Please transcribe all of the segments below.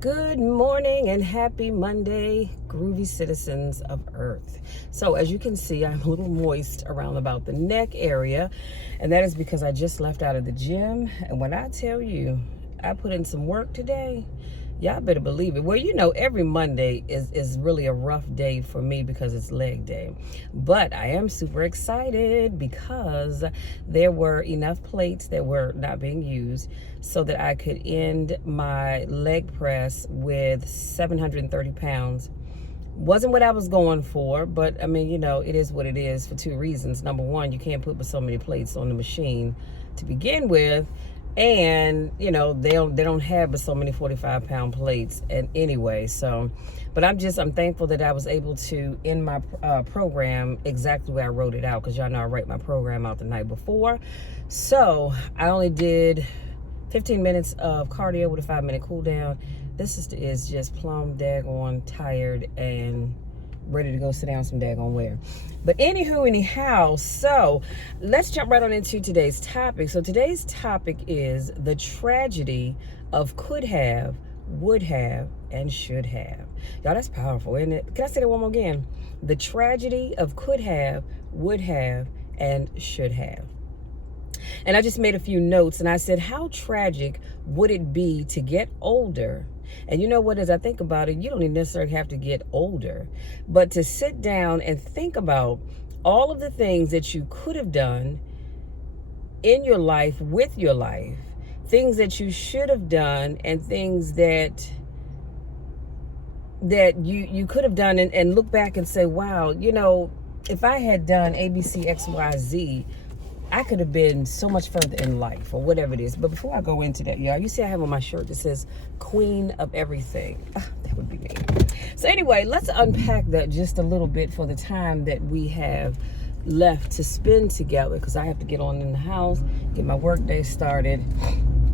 Good morning and happy Monday, groovy citizens of Earth. So as you can see, I'm a little moist around about the neck area, and that is because I just left out of the gym. And when I tell you, I put in some work today, y'all better believe it. Well, you know, every Monday is really a rough day for me because it's leg day. But I am super excited because there were enough plates that were not being used so that I could end my leg press with 730 pounds. Wasn't what I was going for, but I mean, you know, it is what it is for two reasons. Number one, you can't put but so many plates on the machine to begin with. And you know, they don't have but so many 45-pound plates. And anyway, so but I'm thankful that I was able to end my program exactly where I wrote it out, because y'all know I write my program out the night before. So I only did 15 minutes of cardio with a 5-minute cool down. This is just plumb daggone tired and ready to go sit down some daggone where. But anyhow, so let's jump right on into today's topic. So today's topic is the tragedy of could have, would have, and should have. Y'all, that's powerful, isn't it? Can I say that one more again? The tragedy of could have, would have, and should have. And I just made a few notes and I said, how tragic would it be to get older? And you know what, as I think about it, you don't even necessarily have to get older, but to sit down and think about all of the things that you could have done in your life, with your life, things that you should have done, and things that you could have done, and look back and say, wow, you know, if I had done A, B, C, X, Y, Z, I could have been so much further in life, or whatever it is. But before I go into that, y'all, you see I have on my shirt that says Queen of Everything. That would be me. So anyway, let's unpack that just a little bit for the time that we have left to spend together, because I have to get on in the house, get my work day started,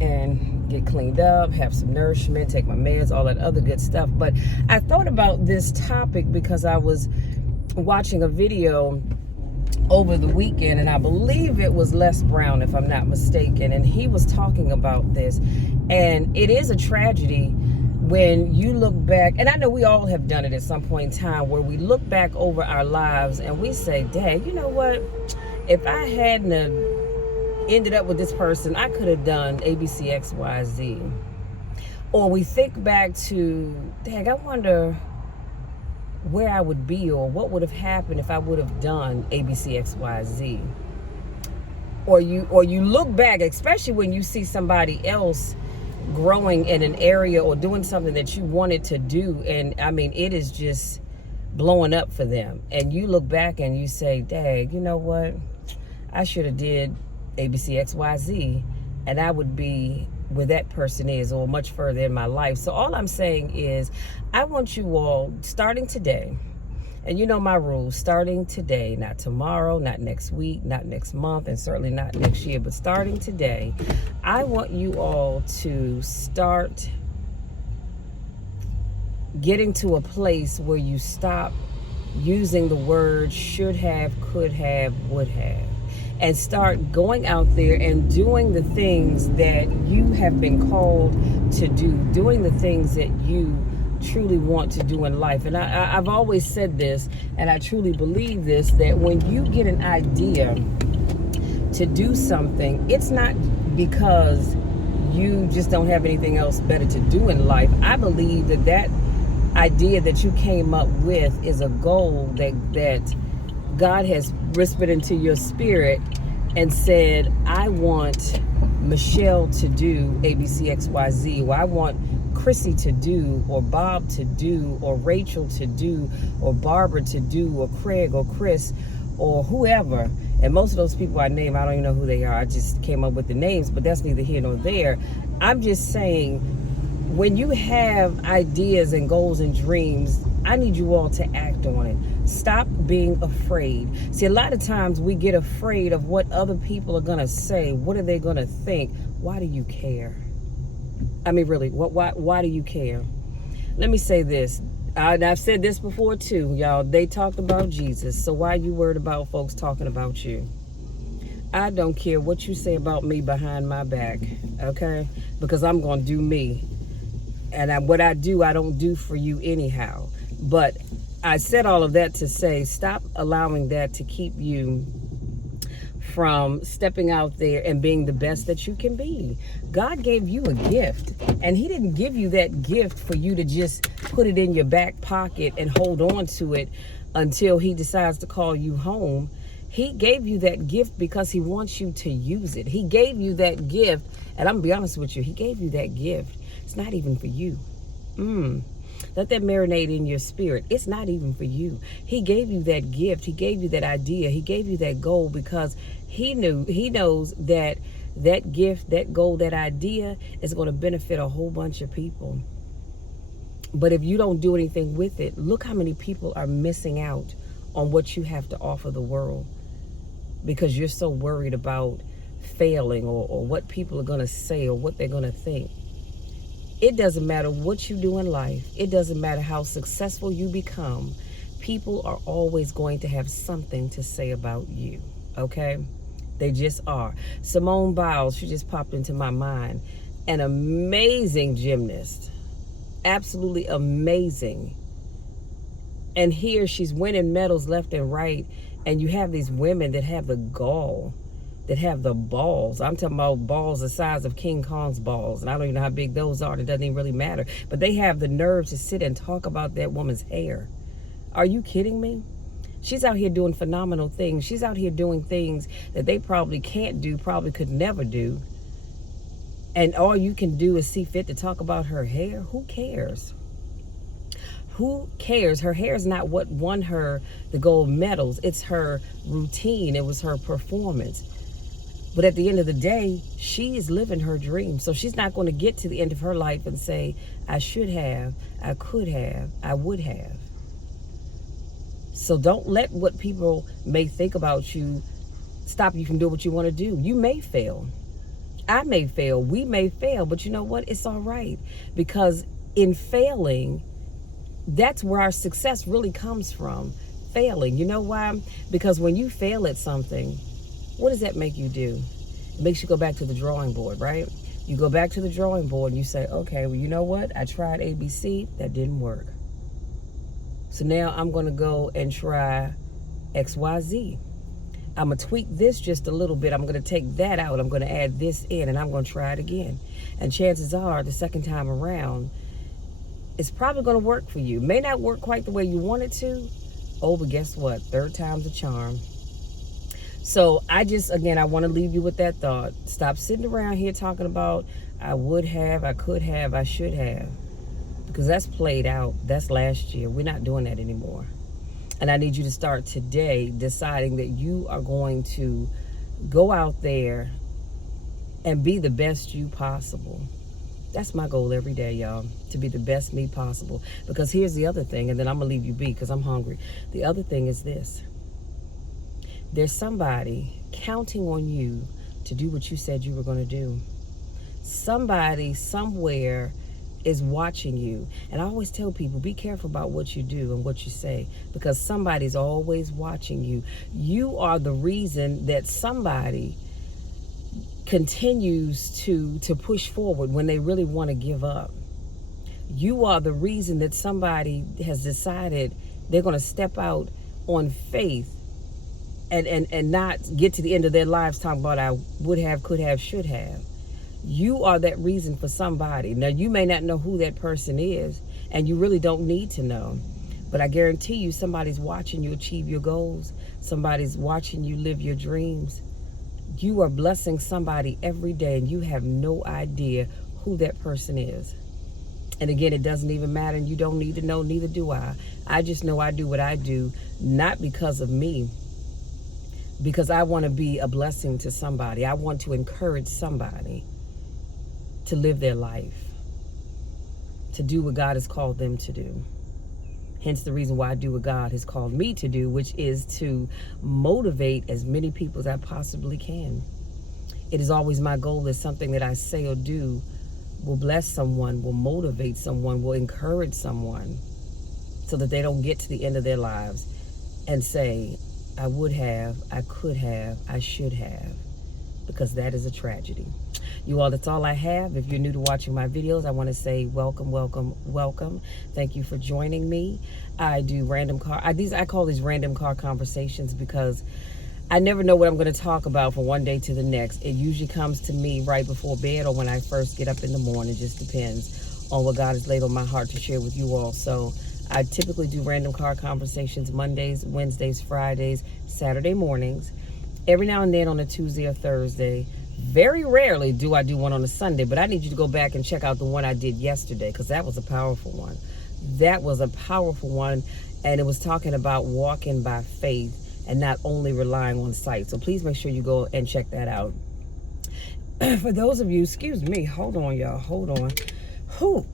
and get cleaned up, have some nourishment, take my meds, all that other good stuff. But I thought about this topic because I was watching a video over the weekend, and I believe it was Les Brown, if I'm not mistaken, and he was talking about this. And it is a tragedy when you look back, and I know we all have done it at some point in time, where we look back over our lives and we say, dang, you know what, if I hadn't ended up with this person, I could have done A, B, C, X, Y, Z. Or we think back to, dang, I wonder where I would be, or what would have happened if I would have done A, B, C, X, Y, Z. Or you look back, especially when you see somebody else growing in an area or doing something that you wanted to do, and I mean, it is just blowing up for them. And you look back and you say, dang, you know what? I should have did A, B, C, X, Y, Z, and I would be where that person is, or much further in my life. So all I'm saying is, I want you all, starting today, and you know my rules, starting today, not tomorrow, not next week, not next month, and certainly not next year, but starting today, I want you all to start getting to a place where you stop using the word should have, could have, would have, and start going out there and doing the things that you have been called to do, doing the things that you truly want to do in life. And I've always said this, and I truly believe this, that when you get an idea to do something, it's not because you just don't have anything else better to do in life. I believe that idea that you came up with is a goal that God has whispered into your spirit and said, I want Michelle to do A, B, C, X, Y, Z, or I want Chrissy to do, or Bob to do, or Rachel to do, or Barbara to do, or Craig, or Chris, or whoever. And most of those people I name, I don't even know who they are. I just came up with the names, but that's neither here nor there. I'm just saying, when you have ideas and goals and dreams, I need you all to act on it. Stop being afraid. See, a lot of times we get afraid of what other people are going to say. What are they going to think? Why do you care? I mean, really, why do you care? Let me say this. And I've said this before too, y'all. They talked about Jesus. So why are you worried about folks talking about you? I don't care what you say about me behind my back, okay? Because I'm going to do me. And what I do, I don't do for you anyhow. But I said all of that to say, stop allowing that to keep you from stepping out there and being the best that you can be. God gave you a gift, and he didn't give you that gift for you to just put it in your back pocket and hold on to it until he decides to call you home. He gave you that gift because he wants you to use it. He gave you that gift, and I'm gonna be honest with you, he gave you that gift. It's not even for you. Let that marinate in your spirit. It's not even for you. He gave you that gift. He gave you that idea. He gave you that goal because he knows that that gift, that goal, that idea is going to benefit a whole bunch of people. But if you don't do anything with it, look how many people are missing out on what you have to offer the world because you're so worried about failing or what people are going to say or what they're going to think. It doesn't matter what you do in life. It doesn't matter how successful you become. People are always going to have something to say about you, okay? They just are. Simone Biles, she just popped into my mind. An amazing gymnast. Absolutely amazing. And here she's winning medals left and right. And you have these women that have the gall, that have the balls. I'm talking about balls the size of King Kong's balls. And I don't even know how big those are. It doesn't even really matter. But they have the nerve to sit and talk about that woman's hair. Are you kidding me? She's out here doing phenomenal things. She's out here doing things that they probably can't do, probably could never do. And all you can do is see fit to talk about her hair. Who cares? Who cares? Her hair is not what won her the gold medals. It's her routine. It was her performance. But at the end of the day, she is living her dream. So she's not going to get to the end of her life and say, I should have, I could have, I would have. So don't let what people may think about you stop you from doing what you want to do. You may fail. I may fail. We may fail. But you know what? It's all right. Because in failing, that's where our success really comes from. Failing. You know why? Because when you fail at something, what does that make you do? It makes you go back to the drawing board, right? You go back to the drawing board and you say, okay, well, you know what? I tried ABC. That didn't work. So now I'm going to go and try XYZ. I'm going to tweak this just a little bit. I'm going to take that out. I'm going to add this in, and I'm going to try it again. And chances are, the second time around, it's probably going to work for you. May not work quite the way you want it to. Oh, but guess what? Third time's a charm. So I want to leave you with that thought. Stop sitting around here talking about, I would have, I could have, I should have. Because that's played out. That's last year. We're not doing that anymore. And I need you to start today deciding that you are going to go out there and be the best you possible. That's my goal every day, y'all, to be the best me possible. Because here's the other thing, and then I'm going to leave you be because I'm hungry. The other thing is this. There's somebody counting on you to do what you said you were going to do. Somebody somewhere is watching you. And I always tell people, be careful about what you do and what you say, because somebody's always watching you. You are the reason that somebody continues to push forward when they really want to give up. You are the reason that somebody has decided they're going to step out on faith and not get to the end of their lives talking about I would have, could have, should have. You are that reason for somebody. Now, you may not know who that person is, and you really don't need to know. But I guarantee you somebody's watching you achieve your goals. Somebody's watching you live your dreams. You are blessing somebody every day, and you have no idea who that person is. And again, it doesn't even matter, and you don't need to know, neither do I. I just know I do what I do, not because of me, because I want to be a blessing to somebody. I want to encourage somebody to live their life, to do what God has called them to do. Hence the reason why I do what God has called me to do, which is to motivate as many people as I possibly can. It is always my goal that something that I say or do will bless someone, will motivate someone, will encourage someone, so that they don't get to the end of their lives and say, I would have, I could have, I should have. because that is a tragedy. You all, that's all I have. If you're new to watching my videos, I want to say welcome, welcome, welcome. Thank you for joining me. I do I call these random car conversations because I never know what I'm going to talk about from one day to the next. It usually comes to me right before bed or when I first get up in the morning. It just depends on what God has laid on my heart to share with you all. So I typically do random car conversations Mondays, Wednesdays, Fridays, Saturday mornings. Every now and then on a Tuesday or Thursday. Very rarely do I do one on a Sunday, but I need you to go back and check out the one I did yesterday because that was a powerful one. That was a powerful one, and it was talking about walking by faith and not only relying on sight. So please make sure you go and check that out. For those of you, excuse me, hold on, y'all, hold on. Whew.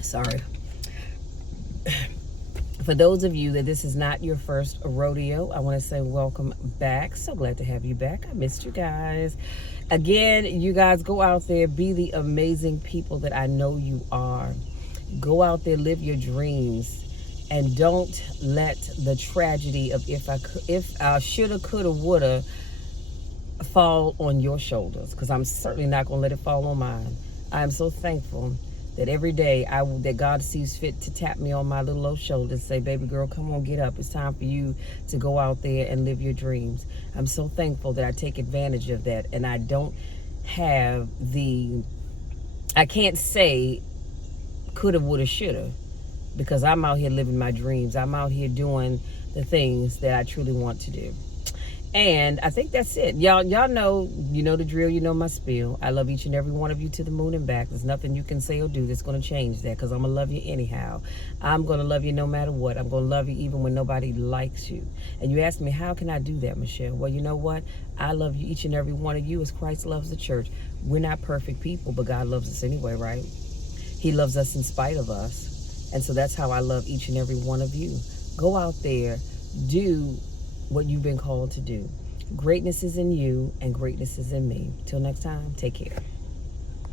Sorry. For those of you that this is not your first rodeo, I want to say welcome back. So glad to have you back. I missed you guys. Again, you guys go out there, be the amazing people that I know you are. Go out there, live your dreams, and don't let the tragedy of if I shoulda, coulda, woulda fall on your shoulders, because I'm certainly not going to let it fall on mine. I am so thankful that every day that God sees fit to tap me on my little old shoulder and say, baby girl, come on, get up. It's time for you to go out there and live your dreams. I'm so thankful that I take advantage of that, and I don't have I can't say coulda, woulda, shoulda, because I'm out here living my dreams. I'm out here doing the things that I truly want to do. And I think that's it. Y'all know, you know the drill, you know my spiel. I love each and every one of you to the moon and back. There's nothing you can say or do that's going to change that, because I'm going to love you anyhow. I'm going to love you no matter what. I'm going to love you even when nobody likes you. And you ask me, how can I do that, Michelle? Well, you know what? I love you, each and every one of you, as Christ loves the church. We're not perfect people, but God loves us anyway, right? He loves us in spite of us. And so that's how I love each and every one of you. Go out there, do what you've been called to do. Greatness is in you and greatness is in me. Till next time, take care.